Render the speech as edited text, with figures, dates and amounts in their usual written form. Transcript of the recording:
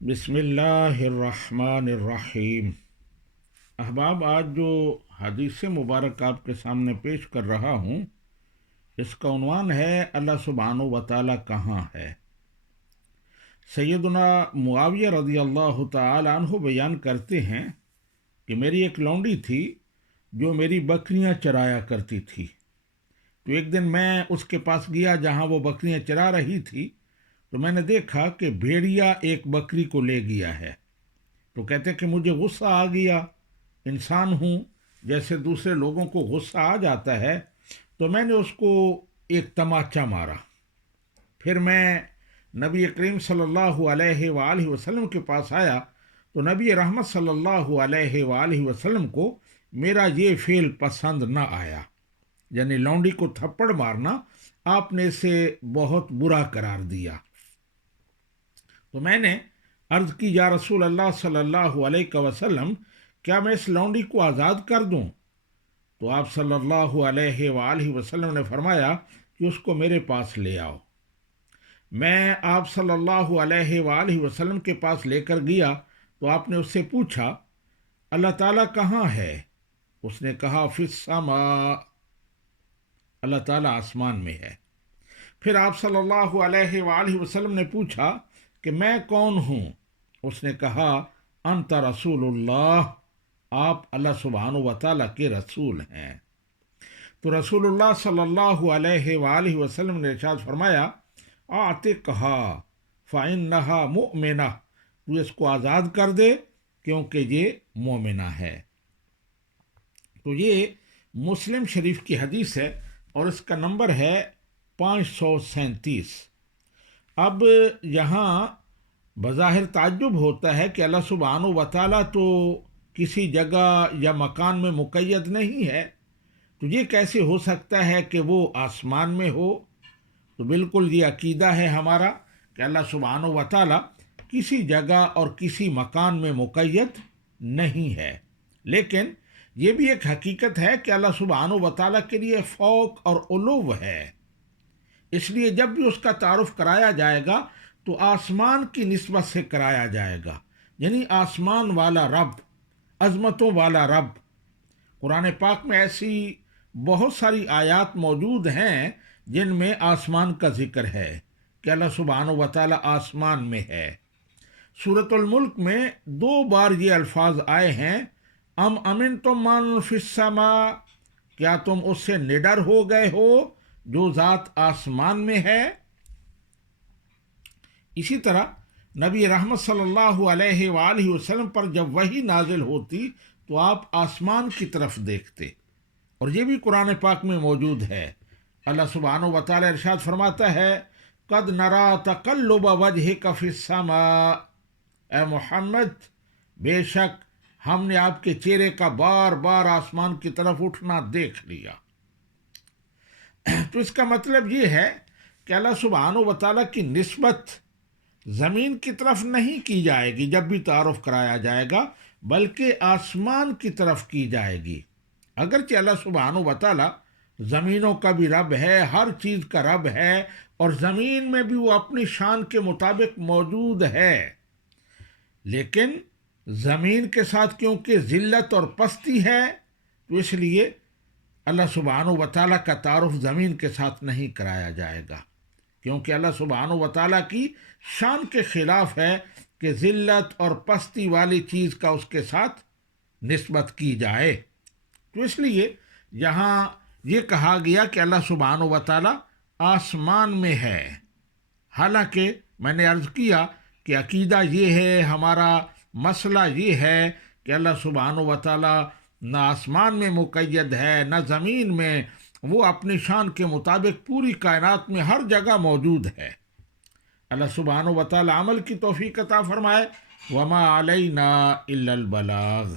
بسم اللہ الرحمن الرحیم۔ احباب، آج جو حدیث مبارک آپ کے سامنے پیش کر رہا ہوں، اس کا عنوان ہے اللہ سبحانہ و تعالی کہاں ہے۔ سیدنا معاویہ رضی اللہ تعالی عنہ بیان کرتے ہیں کہ میری ایک لونڈی تھی جو میری بکریاں چرایا کرتی تھی۔ تو ایک دن میں اس کے پاس گیا جہاں وہ بکریاں چرا رہی تھی، تو میں نے دیکھا کہ بھیڑیا ایک بکری کو لے گیا ہے۔ تو کہتے کہ مجھے غصہ آ گیا، انسان ہوں، جیسے دوسرے لوگوں کو غصہ آ جاتا ہے، تو میں نے اس کو ایک تماچا مارا۔ پھر میں نبی کریم صلی اللہ علیہ وآلہ وسلم کے پاس آیا تو نبی رحمت صلی اللہ علیہ وآلہ وسلم کو میرا یہ فعل پسند نہ آیا، یعنی لونڈی کو تھپڑ مارنا آپ نے اسے بہت برا قرار دیا۔ تو میں نے عرض کی، یا رسول اللہ صلی اللہ علیہ وسلم، کیا میں اس لونڈی کو آزاد کر دوں؟ تو آپ صلی اللہ علیہ وآلہ وسلم نے فرمایا کہ اس کو میرے پاس لے آؤ۔ میں آپ صلی اللہ علیہ وآلہ وسلم کے پاس لے کر گیا تو آپ نے اس سے پوچھا، اللہ تعالیٰ کہاں ہے؟ اس نے کہا، فی السماء، اللہ تعالیٰ آسمان میں ہے۔ پھر آپ صلی اللہ علیہ وآلہ وسلم نے پوچھا کہ میں کون ہوں؟ اس نے کہا، انت رسول اللہ، آپ اللہ سبحانہ و تعالیٰ کے رسول ہیں۔ تو رسول اللہ صلی اللہ علیہ وآلہ وسلم نے ارشاد فرمایا، اعتقھا فإنھا مؤمنہ، تو اس کو آزاد کر دے کیونکہ یہ مومنہ ہے۔ تو یہ مسلم شریف کی حدیث ہے اور اس کا نمبر ہے 537۔ اب یہاں بظاہر تعجب ہوتا ہے کہ اللہ سبحانہ و تعالیٰ تو کسی جگہ یا مکان میں مقید نہیں ہے، تو یہ کیسے ہو سکتا ہے کہ وہ آسمان میں ہو؟ تو بالکل یہ عقیدہ ہے ہمارا کہ اللہ سبحانہ و تعالیٰ کسی جگہ اور کسی مکان میں مقید نہیں ہے، لیکن یہ بھی ایک حقیقت ہے کہ اللہ سبحانہ و تعالیٰ کے لیے فوق اور علو ہے۔ اس لیے جب بھی اس کا تعارف کرایا جائے گا تو آسمان کی نسبت سے کرایا جائے گا، یعنی آسمان والا رب، عظمتوں والا رب۔ قرآن پاک میں ایسی بہت ساری آیات موجود ہیں جن میں آسمان کا ذکر ہے کہ اللہ سبحانہ و تعالیٰ آسمان میں ہے۔ سورۃ الملک میں 2 بار یہ الفاظ آئے ہیں، ام امنتم من فی السماء، کیا تم اس سے نڈر ہو گئے ہو جو ذات آسمان میں ہے۔ اسی طرح نبی رحمت صلی اللہ علیہ وآلہ وسلم پر جب وحی نازل ہوتی تو آپ آسمان کی طرف دیکھتے، اور یہ بھی قرآن پاک میں موجود ہے۔ اللہ سبحانہ و تعالی ارشاد فرماتا ہے، قد نرا تقلب وجہک فی السماء، اے محمد، بے شک ہم نے آپ کے چہرے کا بار بار آسمان کی طرف اٹھنا دیکھ لیا۔ تو اس کا مطلب یہ ہے کہ اللہ سبحانہ و تعالیٰ کی نسبت زمین کی طرف نہیں کی جائے گی جب بھی تعارف کرایا جائے گا، بلکہ آسمان کی طرف کی جائے گی۔ اگرچہ اللہ سبحانہ و تعالیٰ زمینوں کا بھی رب ہے، ہر چیز کا رب ہے، اور زمین میں بھی وہ اپنی شان کے مطابق موجود ہے، لیکن زمین کے ساتھ کیونکہ ذلت اور پستی ہے تو اس لیے اللہ سبحانہ و تعالیٰ کا تعارف زمین کے ساتھ نہیں کرایا جائے گا، کیونکہ اللہ سبحانہ و تعالیٰ کی شان کے خلاف ہے کہ ذلت اور پستی والی چیز کا اس کے ساتھ نسبت کی جائے۔ تو اس لیے یہاں یہ کہا گیا کہ اللہ سبحانہ و تعالیٰ آسمان میں ہے، حالانکہ میں نے عرض کیا کہ عقیدہ یہ ہے، ہمارا مسئلہ یہ ہے کہ اللہ سبحانہ و تعالیٰ نہ آسمان میں مقید ہے نہ زمین میں، وہ اپنی شان کے مطابق پوری کائنات میں ہر جگہ موجود ہے۔ اللہ سبحانہ و تعالیٰ عمل کی توفیق عطا فرمائے۔ وما علینا الا البلاغ۔